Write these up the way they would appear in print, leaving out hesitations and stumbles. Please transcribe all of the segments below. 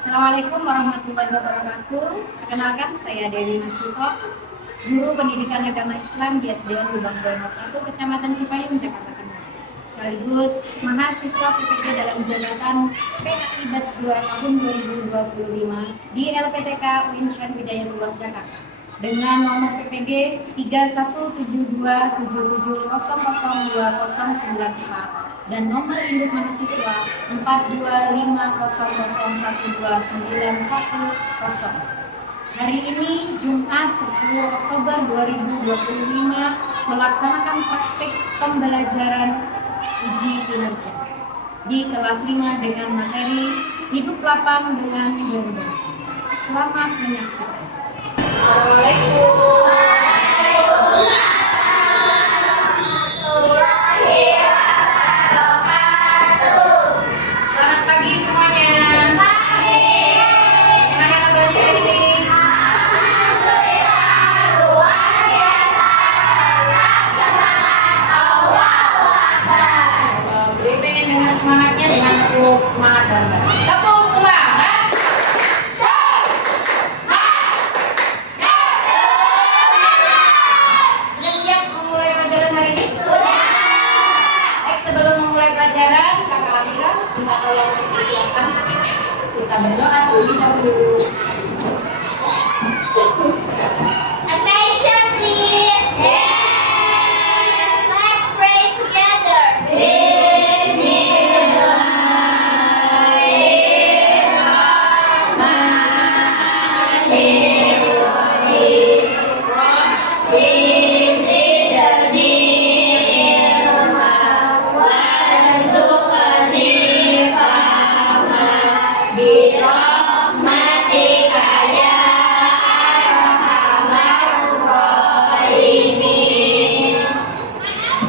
Assalamualaikum warahmatullahi wabarakatuh. Perkenalkan, saya Dewi Masuko, Guru Pendidikan Agama Islam di SDN Lubang 201, Kecamatan Cipayung, Jakarta Timur. Sekaligus mahasiswa PPG dalam jabatan PKI Batch 2 tahun 2025 di LPTK UIN Sriwijaya Luar Jakarta dengan nomor PPG 317277002094 dan nomor induk mahasiswa 42500129110. Hari ini Jumat 10 Oktober 2025 melaksanakan praktik pembelajaran uji kinerja di kelas 5 dengan materi hidup lapang dengan berbagi. Selamat menyaksikan. Assalamualaikum. Selamat pagi semuanya. Gimana kabarnya hari ini? Gue pengen dengar semangatnya dengan tepuk semangat dan balik. Tepuk semangat. Sudah siap memulai pelajaran hari ini? Sebelum memulai pelajaran, Kakak Amira minta tolong untuk disiapkan. Kita berdoa terlebih dahulu. Attention please. Yes. Let's pray together.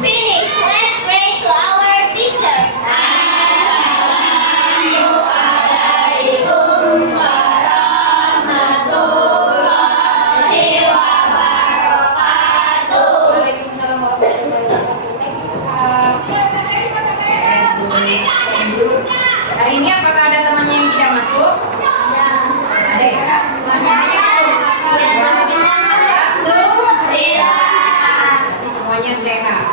Finish. Let's pray to our teacher. Assalamualaikum warahmatullahi wabarakatuh. Waalaikumsalam warahmatullahi wabarakatuh. Hari ini apakah ada temannya yang tidak masuk? Ada ya? Semuanya masuk. Berarti semuanya sehat.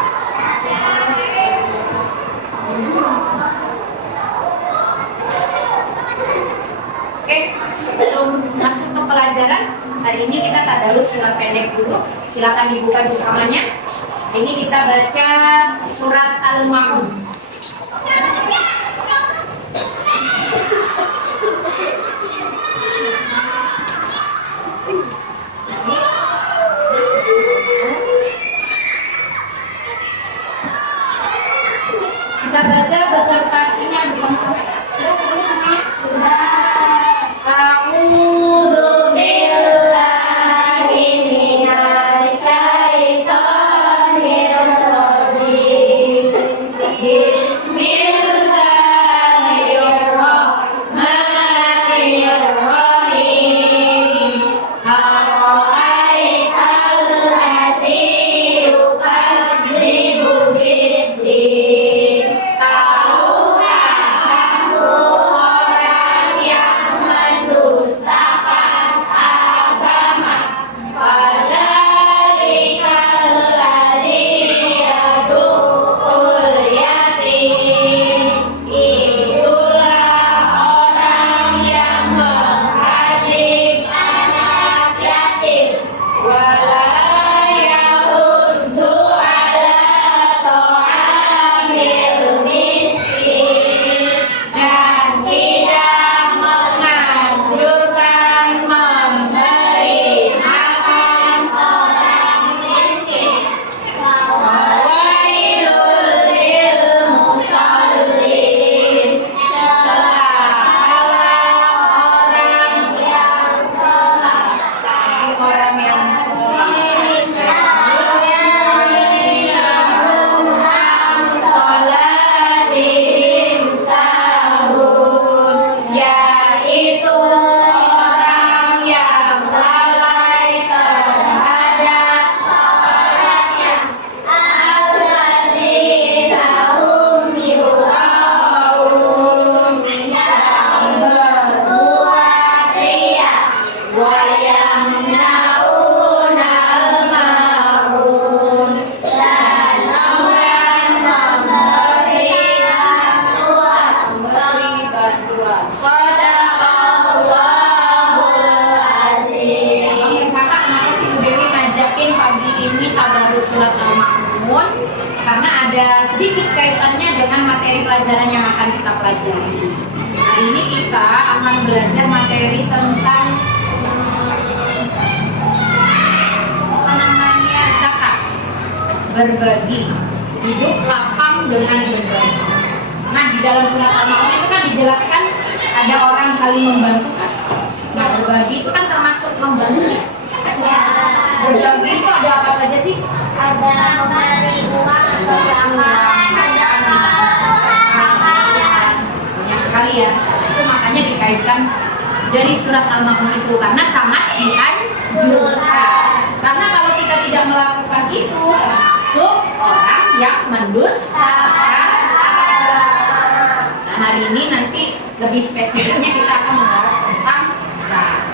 Oke, sebelum masuk ke pelajaran, hari ini kita tadarus surat pendek dulu. Silakan dibuka juz amalnya. Ini kita baca surat Al-Ma'un. Kita baca beserta artinya bersama-sama. Sudah ketemu semuanya? A'udzu billahi minasy syaithanir rajim. Bismillahirrahmanirrahim. Ara'aital ladzi yukadzibu biddin. Tahukah karena ada sedikit kaitannya dengan materi pelajaran yang akan kita pelajari. Hari ini kita akan belajar materi tentang zakat, berbagi, hidup lapang dengan berbagi. Nah, di dalam surat Al-Maun itu kan dijelaskan ada orang saling membantu kan. Nah, berbagi itu kan termasuk membantu. Berbagi itu ada apa saja sih? Ada memberi uang atau banyak sekali ya. Itu makanya dikaitkan dari surat Al-Maun itu karena sangat dianjurkan. Karena kalau kita tidak melakukan itu termasuk orang yang mendustakan. Nah, hari ini nanti lebih spesifiknya kita akan membahas tentang zakat.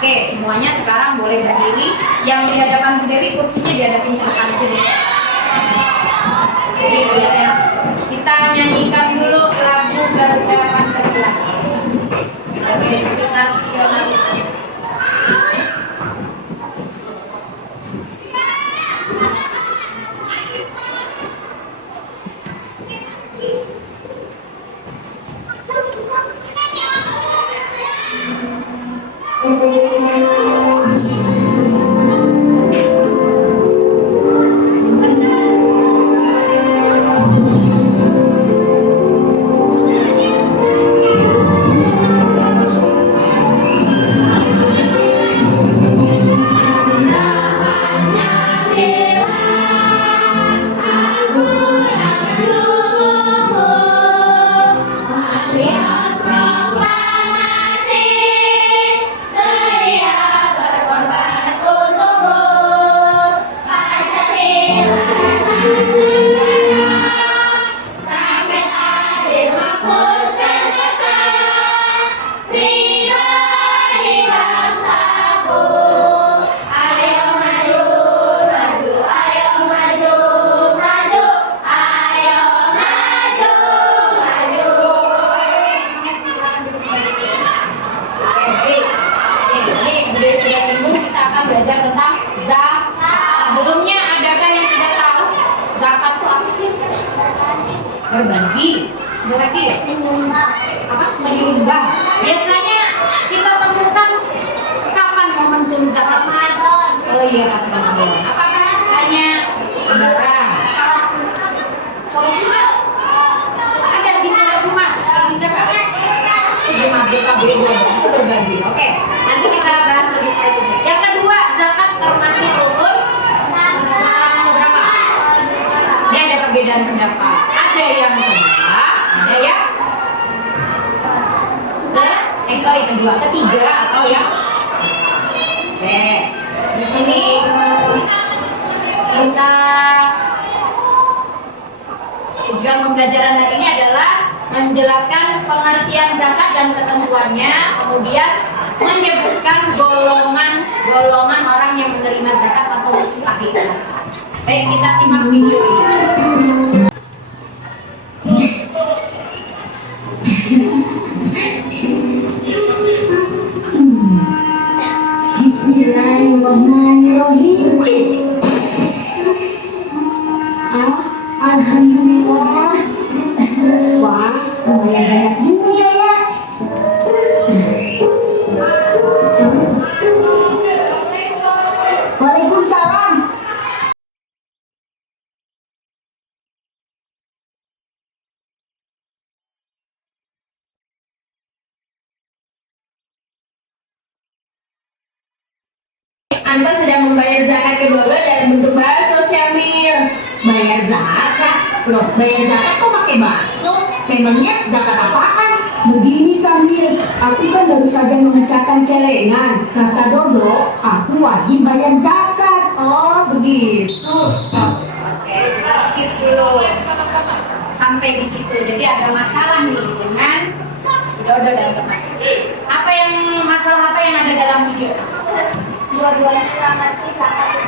Oke, semuanya sekarang boleh berdiri. Yang di hadapan Bu Dewi kursinya dihadapin ke depan aja deh. Jadi ya, kita nyanyikan dulu lagu Garuda Pancasila sebagai kita nasionalis. Berbagi, berarti apa? Menyumbang. Biasanya kita temukan kapan momentum zakat? Oh iya, pas Ramadan. Apakah hanya lebaran? Sholat Jumat? Ada di sholat Jumat, di zakat. Jumat BKB itu berbagi. Oke, nanti kita bahas lebih spesifik. Yang kedua, zakat termasuk rukun berapa? Ini ada perbedaan pendapat. Ada yang kedua, ada yang kedua, ketiga atau yang oke. Di sini kita tujuan pembelajaran hari ini adalah menjelaskan pengertian zakat dan ketentuannya, kemudian menyebutkan golongan orang yang menerima zakat atau mustahik. Baik, kita simak video ini. Bismillahirrahmanirrahim. Alhamdulillah. Wah, lumayan banyak juga ya. Waalaikumsalam. Anda sedang membayar zakat kedua dalam bentuk bakso, Syamil. Bayar zakat? Loh, bayar zakat kok pakai bakso? Memangnya zakat apaan? Begini, Samir, aku kan baru saja memecahkan celengan. Kata Dodo, aku wajib bayar zakat. Oh, begitu. Oke, kita skip dulu sampai di situ. Jadi ada masalah nih dengan si Dodo dan teman. Masalah apa yang ada dalam video?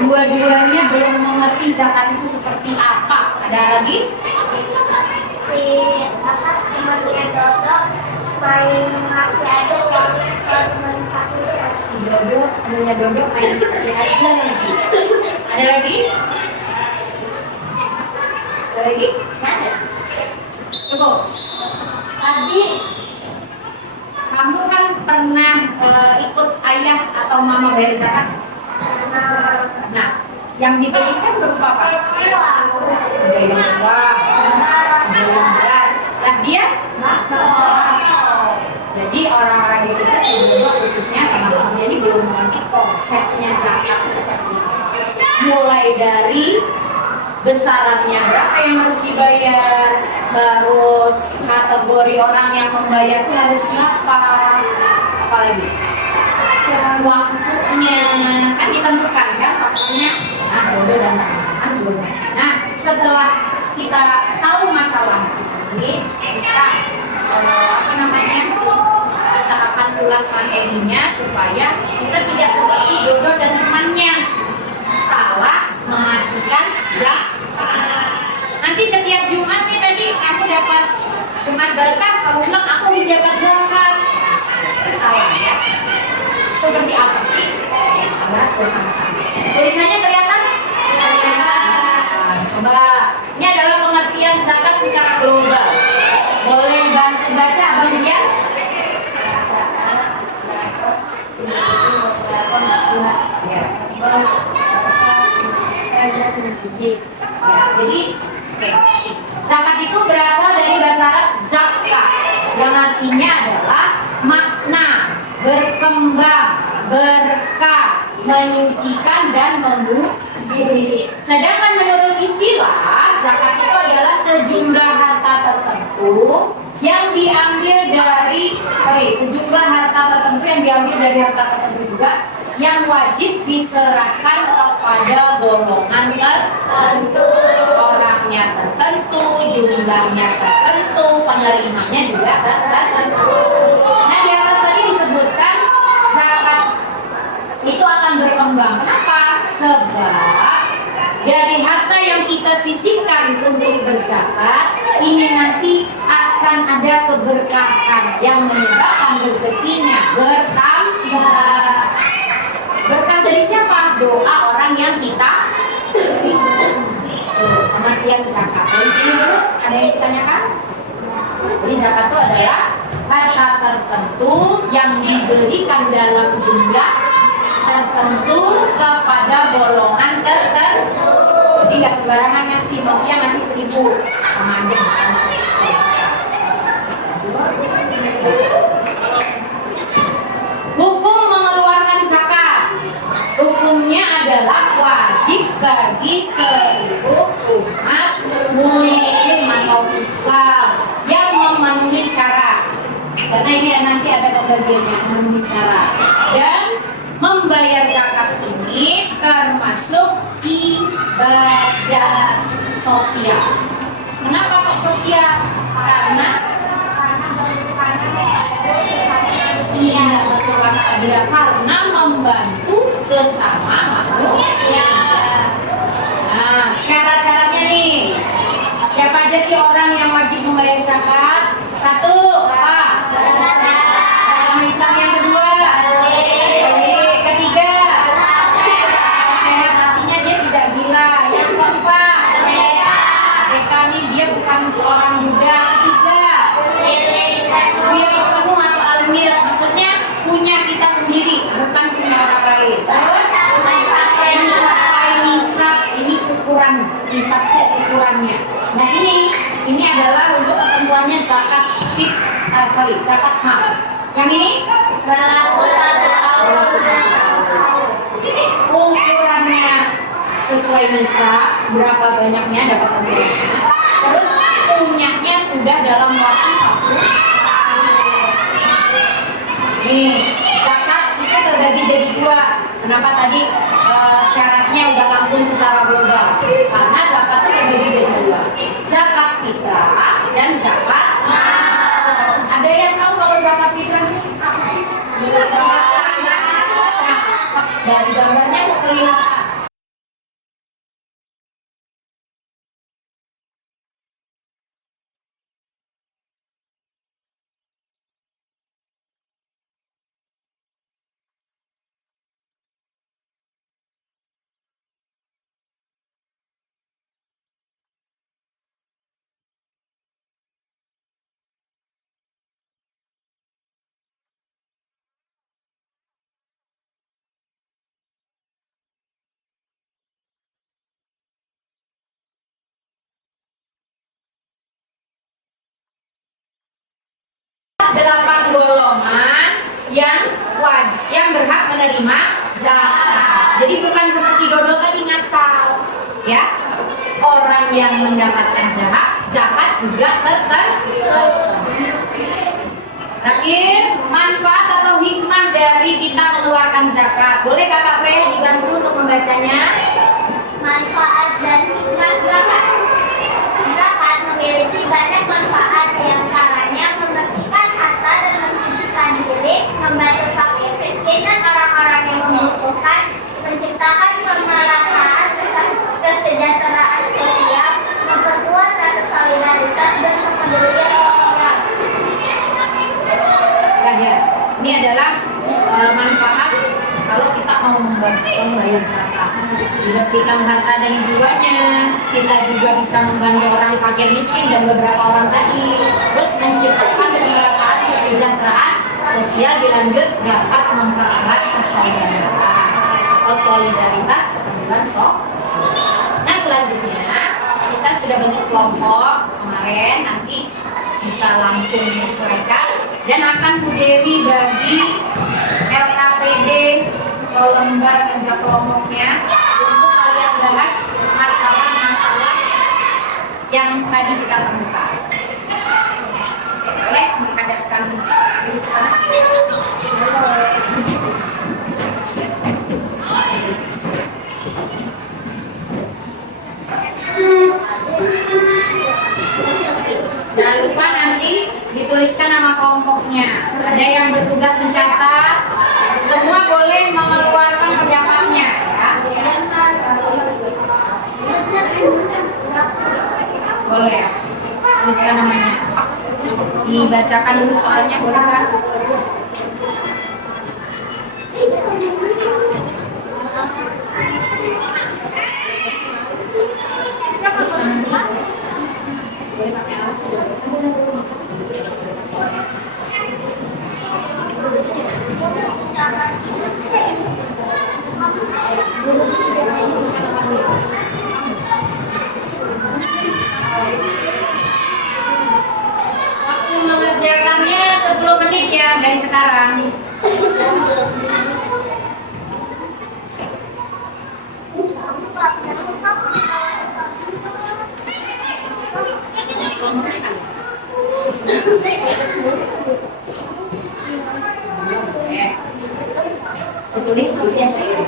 Dua-duanya belum mengerti zakat itu seperti apa. Ada lagi? Temannya Dodo main masih ada uangnya kalau main Si Dodo, temannya Dodo main masih aja lagi. Ada lagi? lagi? Nggak ada. Cukup. Tadi kamu kan pernah ikut ayah atau mama bayar zakat? Nah, yang diberikan berupa apa? Ada yang uang, ada yang beras. Nah, dia jadi orang-orang di situ sebelumnya khususnya sama kamu ini belum mengerti konsepnya zakat itu seperti apa. Mulai dari besarannya berapa yang harus dibayar, terus kategori orang yang membayar itu harus apa, apalagi waktunya kan ditentukan kan waktunya, nah bodoh dan teman juga. Nah setelah kita tahu masalah ini, kita apa namanya, kita akan ulas materinya supaya kita tidak seperti bodoh dan temannya salah mengartikan zakat. Nanti setiap Jumat nih tadi aku dapat Jumat berkah, kamu bilang aku bisa dapat zakat, itu salah ya. Seperti apa sih? Kita bahas bersama-sama. Tulisannya kelihatan? Coba, ini adalah pengertian zakat secara global. Boleh bantu baca Abang Zian? Jadi, zakat itu berasal dari bahasa Arab zakat, yang artinya adalah makna, berkembang, berkah, menyucikan dan memuji. Sedangkan menurut istilah, zakat itu adalah sejumlah harta tertentu yang diambil dari sejumlah harta tertentu yang diambil dari harta tertentu juga yang wajib diserahkan kepada golongan tertentu, orangnya tertentu, jumlahnya tertentu, penerimanya juga tertentu. Nah di atas tadi disebutkan zakat itu akan berkembang. Kenapa? Sebab dari harta yang kita sisihkan untuk berzakat ini nanti akan ada keberkahan yang menyebabkan rezekinya bertambah. Berkah dari siapa? Doa orang yang kita pengertian zakat. Dari sini dulu ada yang ditanyakan? Jadi zakat itu adalah harta tertentu yang diberikan dalam jumlah tertentu kepada golongan tertentu. Jadi nggak sembarangan ngasih, maunya ngasih 1.000 sama aja. Hukum mengeluarkan zakat. Hukumnya adalah wajib bagi seluruh umat muslim atau Islam yang memenuhi syarat. Karena ini nanti ada pembagiannya, memenuhi syarat. Dan membayar zakat ini termasuk ibadah sosial. Kenapa kok sosial? Karena karena membantu sesama manusia. Nah, syarat-syaratnya nih. Siapa aja sih orang yang wajib membayar zakat? 1, apa? Orang Islam. Yang kedua, ketiga, sehat, artinya dia tidak gila. Yang keempat, mereka nih dia bukan seorang budak. Ketiga, milik penuh atau al-milk, maksudnya punya kita sendiri, bukan punya orang lain. Terus mencapai nisab, ini ukuran nisabnya, ukurannya. Nah ini adalah untuk ketentuannya zakat zakat mal. Yang ini berlaku ini ukurannya sesuai nisab, berapa banyaknya dapat tentunya. Terus punyanya sudah dalam waktu 1 Nih, zakat itu terbagi jadi 2. Kenapa tadi syaratnya udah langsung secara global? Karena zakat itu terbagi jadi 2. Zakat fitrah dan zakat mal. Ada yang tahu kalau zakat fitrah ini apa sih? Nah, dari gambarnya kelihatan. 8 golongan yang berhak menerima zakat. Jadi bukan seperti Dodo tadi ngasal, ya. Orang yang mendapatkan zakat juga terakhir, manfaat atau hikmah dari kita mengeluarkan zakat. Boleh Kakak Freya dibantu untuk membacanya? Manfaat dan hikmah zakat. Zakat memiliki banyak manfaat, diantaranya membersihkan harta dan mensucikan diri, membantu fakir miskin dan orang-orang yang membutuhkan, menciptakan pemerataan kesejahteraan sosial, memperkuat rasa solidaritas dan kepedulian sosial. Ya. Ini adalah manfaat kalau kita mau membayar zakat. Dibersihkan harta dan jiwanya, kita juga bisa membantu orang fakir miskin dan beberapa orang tadi. Terus menciptakan pemerataan kesejahteraan sosial, dilanjut dapat mempererat persaudaraan atau solidaritas kepedulian sosial. Nah selanjutnya kita sudah bentuk kelompok kemarin, nanti bisa langsung menyesuaikan dan akan Bu Dewi bagi LKPD atau lembar kerja kelompoknya untuk kalian bahas masalah-masalah yang tadi kita temukan. Boleh menghadapkan diri sana. Jangan lupa nanti dituliskan nama kelompoknya. Ada yang bertugas mencatat. Semua boleh mengeluarkan pendapatnya, ya. Boleh ya. Tuliskan namanya. Dibacakan dulu soalnya, boleh kan? Boleh pakai alas. Waktu mengerjakannya 10 menit ya dari sekarang. Tulis dulu ya saya.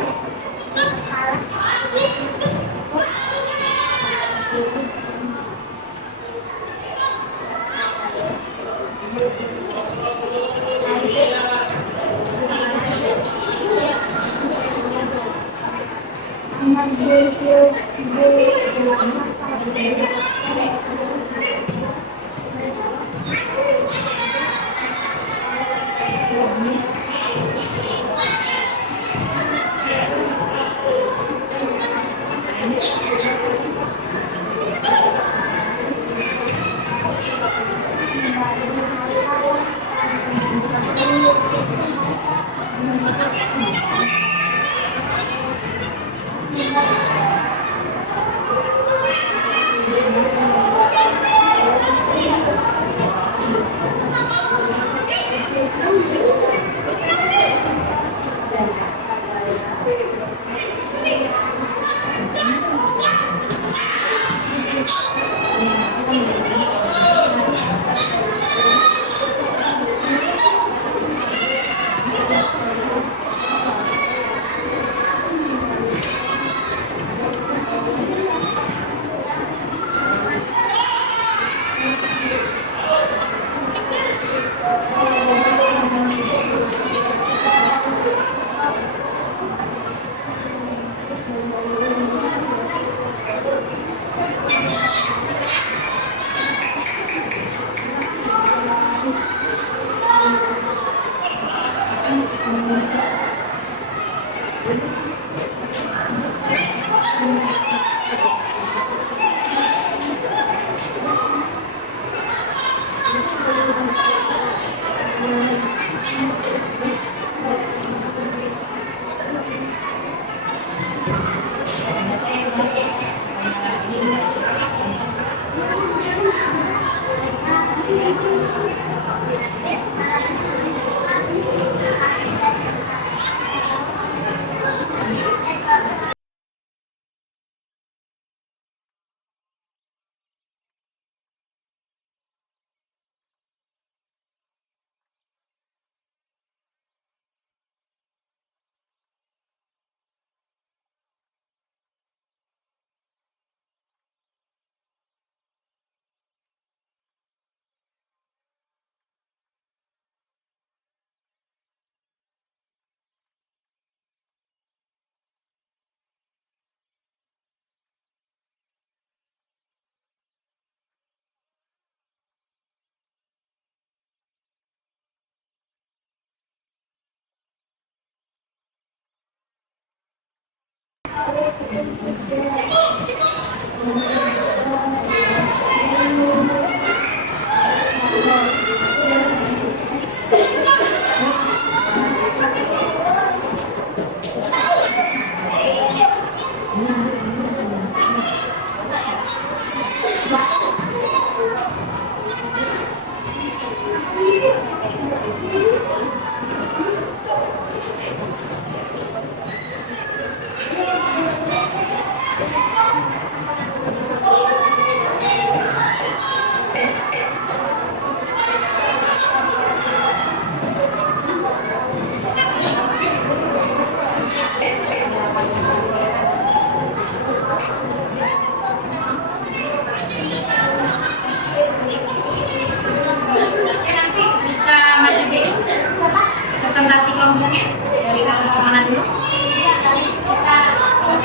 presentasi kelompoknya dari kelompok mana dulu?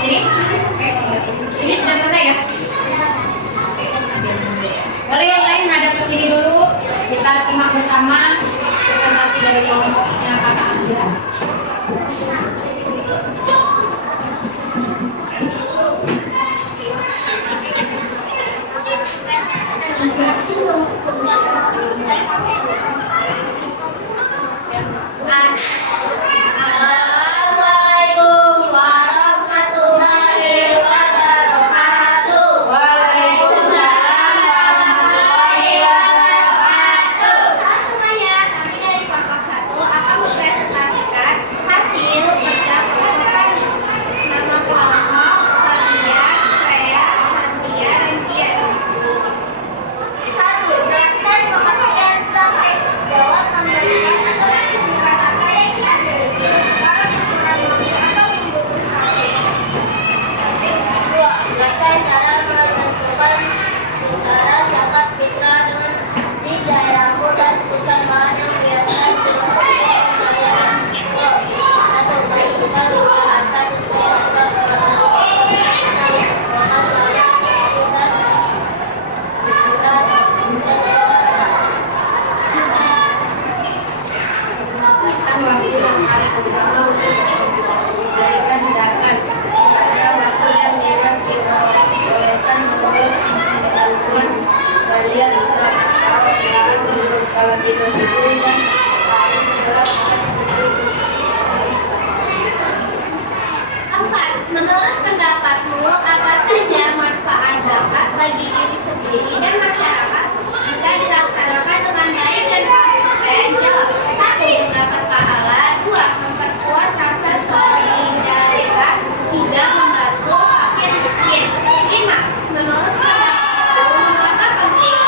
Sini? Oke. Ini sudah selesai ya? Boleh yang lain ada ke sini dulu. Kita simak bersama presentasi dari kelompoknya Kakak Andra. Assalamualaikum warahmatullahi wabarakatuh. Waalaikumsalam warahmatullahi wabarakatuh. Halo semuanya, kami dari kelompok 1 akan mempresentasikan hasil kerja kelompok kami. Nama kelompok Fabian, Freya, Santia, dan Gia. 1. Jelaskan pengertian zakat. Jawab memberikan atau menyisir kata yang diambil. Sekarang kurang mampu atau membutuhkan. 2. Jelaskan cara menentukan besaran zakat fitrah di daerahmu dan sebutkan bahan yang biasa digunakan pembayaran. 1. Menentukan jumlah harta sesuai dengan Kan waktu yang paling utama untuk memberikan zakat. Ada waktu yang tidak diperbolehkan menurut melakukan kalian zakat. Kalau kita berikan harus adalah 4. Menurut pendapatmu, apa saja manfaat zakat bagi diri sendiri dan masyarakat jika dilaksanakan dengan baik dan konsisten? Jawab. 1. Mendapat pahala. 2. Memperkuat rasa solidaritas. 3. Membantu fakir miskin. 5. Menurut pendapatmu, mengapa penting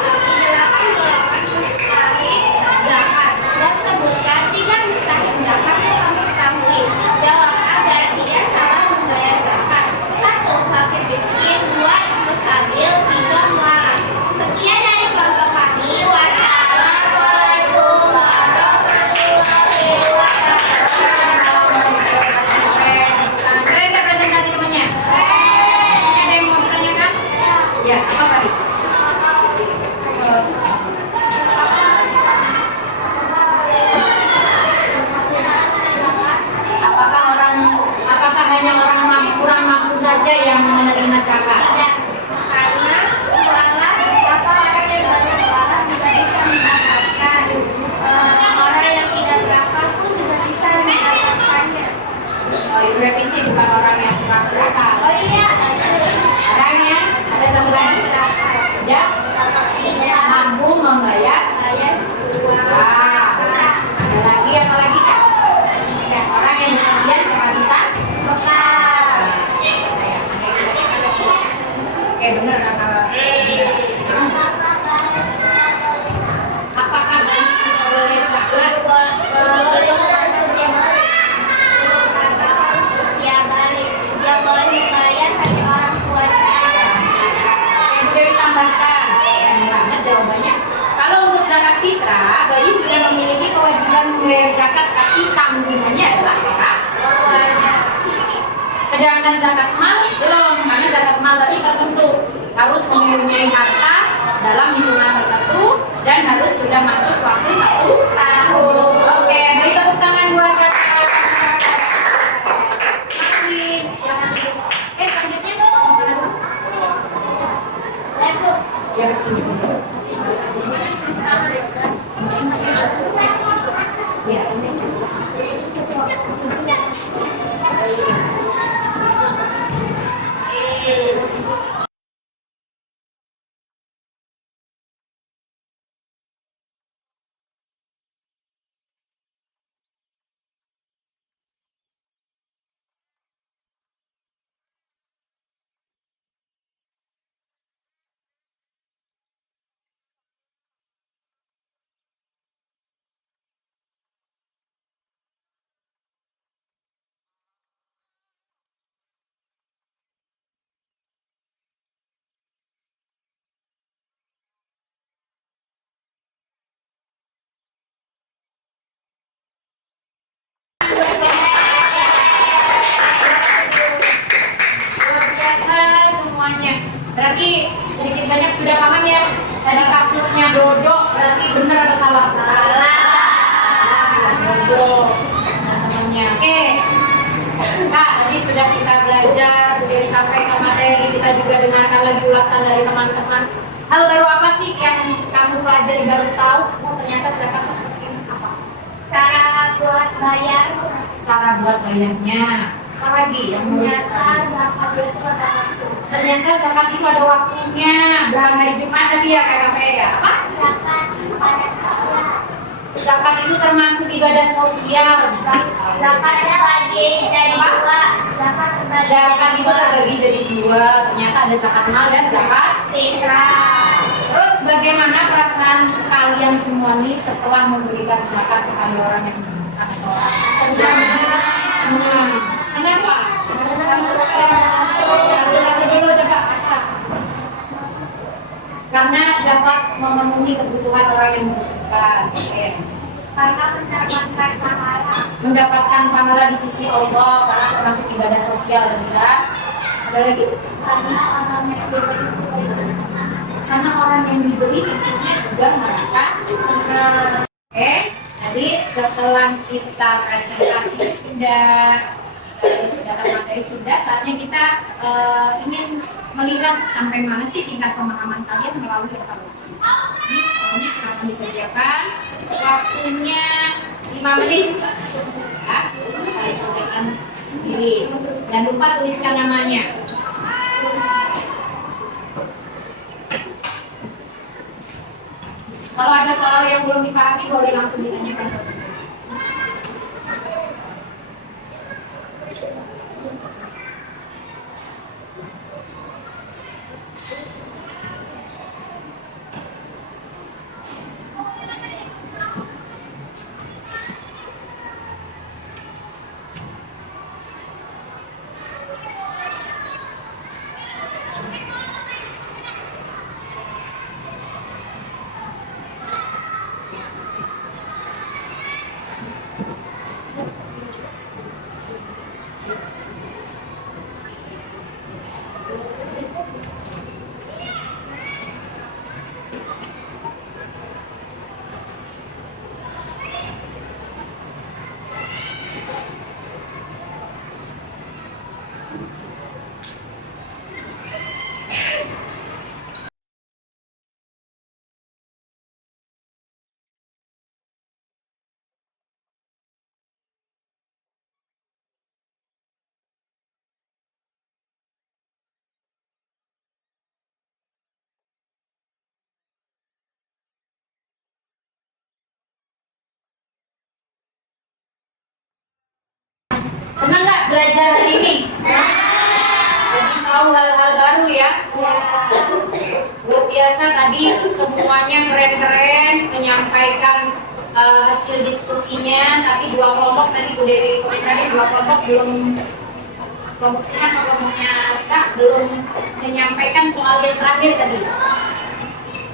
menyediakan golongan mustahik zakat dan sebutkan 3 mustahik zakat yang kamu ketahui. Jawab agar tidak salah membayar zakat. 1. Fakir miskin. 2. Mustabil. 3. mualaf. Sekian dari kelompok kami. Wassalamualaikum warahmatullahi wabarakatuh. Keren nggak presentasi temennya? Ada yang mau ditanyakan? Ya, apa Faris? Apakah hanya orang kurang mampu saja yang menerima zakat? Tidak, karena mualaf atau orang yang banyak mualaf juga bisa mendapatkan. Orang yang tidak berakal pun juga bisa mendapatkannya. Oh, itu revisi bukan orang yang kurang berakal. Oh iya, Orangnya ada satu lagi, ya, mampu membayar. bayar Ah, ada lagi apa lagi kan? Orang yang kemudian kehabisan. Oke, benar kakak. Apakah boleh zakat? Ya balik, dia boleh membayar hanya orang tuanya. Yang Dewi tambahkan, keren banget jawabannya. Kalau untuk zakat fitrah, bayi sudah memiliki kewajiban membayar zakat, tapi tanggungannya adalah apa? Sedangkan zakat mal belum, karena zakat mal tadi tertentu harus mempunyai harta dalam hitungan tertentu dan harus sudah masuk waktu 1 tahun. Oke, beri tepuk tangan buat kakak. Makasih. Selanjutnya. Ya. ya? Tadi kasusnya Dodo, berarti benar atau salah? Dodo, teman-temannya. Oke. Kak, tadi sudah kita belajar, sudah disampaikan materi, kita juga dengarkan lagi ulasan dari teman-teman. Hal baru apa sih yang kamu pelajari baru tahu? Oh, ternyata zakat itu seperti ini. Apa? Cara buat bayar. Cara buat bayarnya. Apa lagi yang ternyata zakat itu ada waktunya. Bukan hari Jumat tadi ya KKP ya. Apa? Zakat itu termasuk ibadah sosial. Zakat terbagi dari dua. Zakat itu terbagi jadi dua. Ternyata ada zakat mal dan zakat fitrah. Terus bagaimana perasaan kalian semua nih setelah memberikan zakat kepada orang yang membutuhkan? Senang. Kenapa? Satu-satu dulu coba masak. Karena dapat memenuhi kebutuhan orang yang membutuhkan. Oke. Karena mendapatkan pahala. Mendapatkan pahala di sisi Allah karena termasuk ibadah sosial dan juga ada lagi karena orang yang diberi tentunya juga merasa senang. Oke, jadi setelah kita presentasi sudah data materi sudah, saatnya kita ingin melihat sampai mana sih tingkat pemahaman kalian melalui evaluasi. Ini soalnya silahkan dikerjakan. Waktunya 5 menit. Ya, kalian kerjakan sendiri. Jangan lupa tuliskan namanya. Kalau ada soal yang belum dipahami boleh langsung ditanyakan. Senang nggak belajar hari ini? Jadi tahu hal-hal baru ya? Luar biasa tadi semuanya keren-keren menyampaikan hasil diskusinya. Tapi dua kelompok tadi Bu Dewi komentari dua kelompok belum kelompok saya atau kelompoknya Asta belum menyampaikan soal yang terakhir tadi.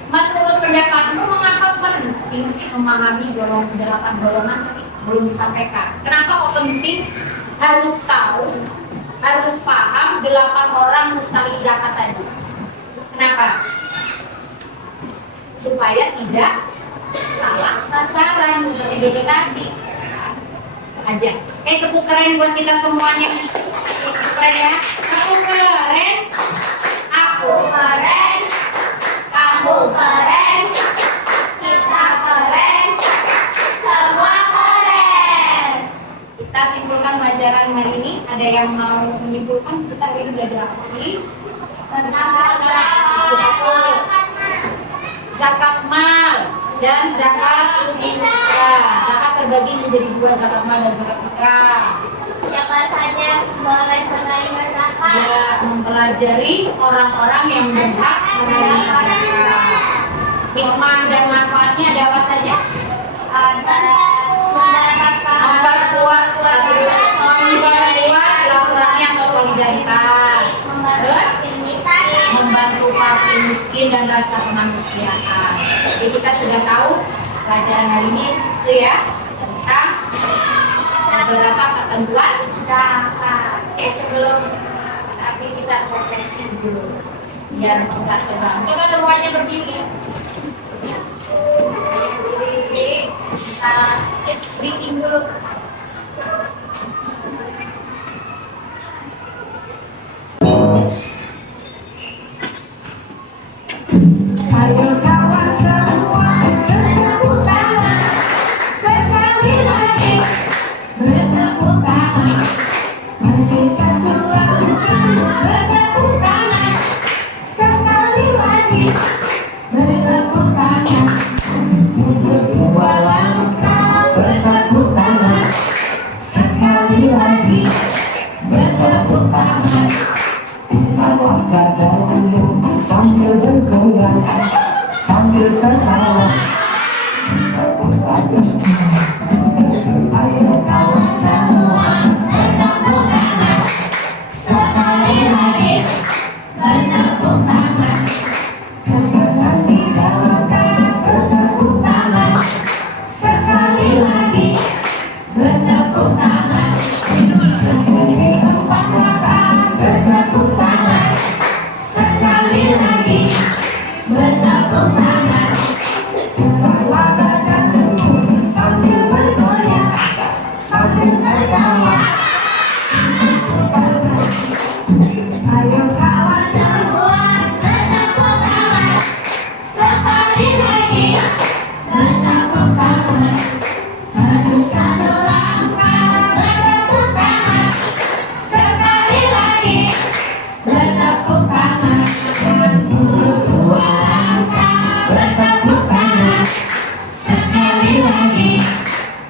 Menurut pendapatmu mengapa penting sih memahami golongan 8 golongan tapi belum disampaikan? Kenapa kok penting? Harus tahu, harus paham 8 orang mustahik zakat tadi. Kenapa? Supaya tidak salah sasaran seperti dulu tadi. Aja. Oke, tepuk keren buat kita semuanya. Tepuk keren ya. Aku keren. Aku keren. Kamu keren. Kita keren. Semua keren. Kita simpulkan pelajaran hari ini. Ada yang mau menyimpulkan kita hari ini belajar apa sih? Tentang Zakat mal dan zakat fitrah. Zakat terbagi menjadi dua, zakat mal dan zakat fitrah. siapa saja boleh menerima zakat. Ya, mempelajari orang-orang yang berhak menerima zakat. Hikmah dan manfaatnya ada apa saja? Ada mendapat pahala, Memperkuat silaturahmi atau solidaritas. Terus membantu fakir miskin dan rasa kemanusiaan. Jadi kita sudah tahu pelajaran hari ini itu ya tentang beberapa ketentuan zakat. Sebelum tapi kita refleksi dulu. biar nggak tegang. Coba semuanya berdiri. Ayo berdiri. Kita breathing dulu. Ayo kawan semua bertepuk tangan sekali lagi, bertepuk tangan. Mari satu langkah bertepuk tangan sekali lagi, bertepuk tangan. Dua langkah bertepuk tangan sekali lagi, bertepuk tangan. Bawa badanmu sambil bergoyang, sambil tertawa. Ayo kawan semua bertepuk tangan sekali lagi, bertepuk tangan. Bergerak di belakang, bertepuk tangan sekali lagi, bertepuk tangan. Berdiri empat langkah, bertepuk tangan sekali lagi, bertepuk tangan. Bawa badanmu sambil bergoyang, sambil tertawa. Ayo kawan semua bertepuk tangan sekali lagi, bertepuk tangan. Maju satu langkah, bertepuk tangan sekali lagi, bertepuk tangan. Dua langkah, bertepuk tangan sekali lagi,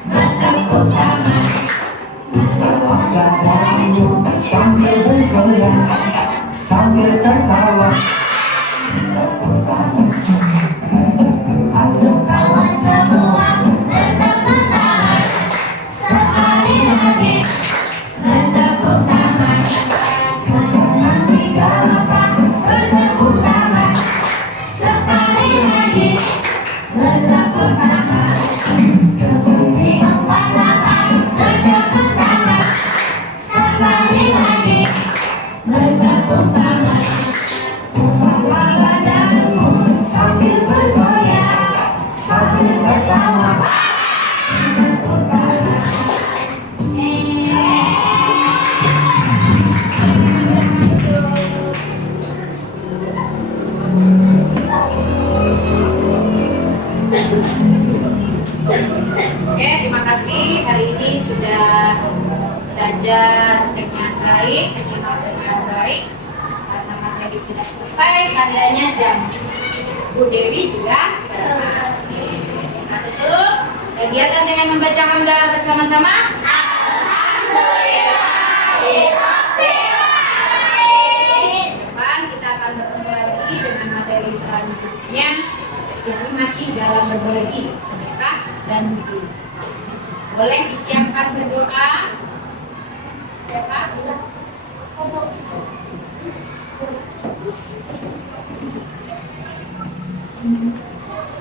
bertepuk tangan. Bawa badanmu sambil bergoyang, sambil tertawa. Ayo kawan semua bertepuk tangan sekali lagi, bertepuk tangan. Bergerak di belakang, bertepuk tangan sekali lagi, bertepuk tangan. Berdiri empat langkah, bertepuk tangan sekali lagi, bertepuk tangan. Bawa badanmu sambil bergoyang, sambil tertawa. Bertepuk tangan. Oke, terima kasih. Hari ini sudah belajar dengan baik, menyimak dengan baik. Karena materi sudah selesai, tandanya jam. Bu Dewi juga berenang. Kita tutup kegiatan dengan membaca hamdalah bersama-sama. Depan kita akan bertemu lagi dengan materi selanjutnya yang masih dalam berbagi sedekah dan buku. Boleh disiapkan berdoa. Siapa?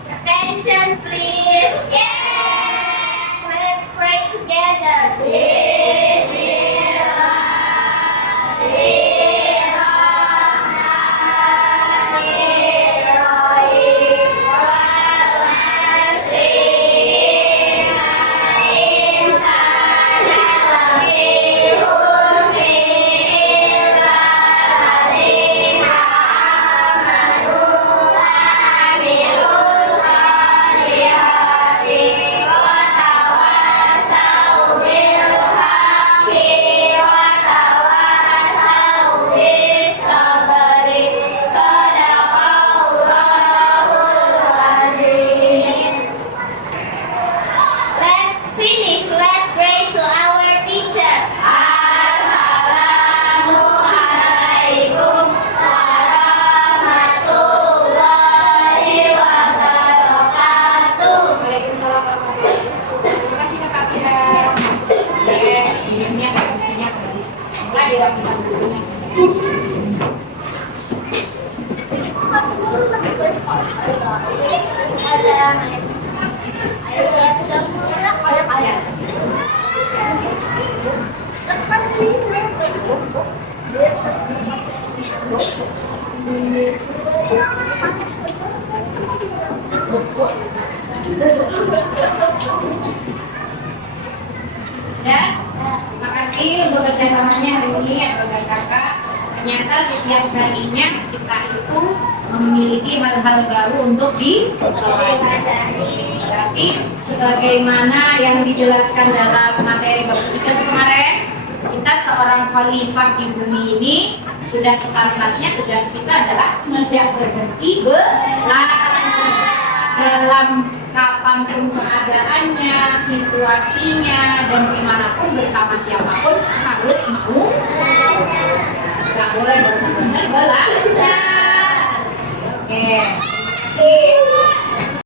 Attention please. Let's pray together. Bismillahirrahmanirrahim. buku. Sudah? Terima kasih untuk kerjasamanya hari ini adik kakak. Ternyata setiap harinya kita itu memiliki hal-hal baru untuk dipelajari. Tapi sebagaimana yang dijelaskan dalam materi bab 3 kemarin, kita seorang khalifah di bumi ini sudah sepantasnya tugas kita adalah tidak berhenti belajar dalam kapanpun keadaannya, situasinya, dan dimanapun bersama siapapun harus mau nggak boleh bosan-bosan belajar. Oke.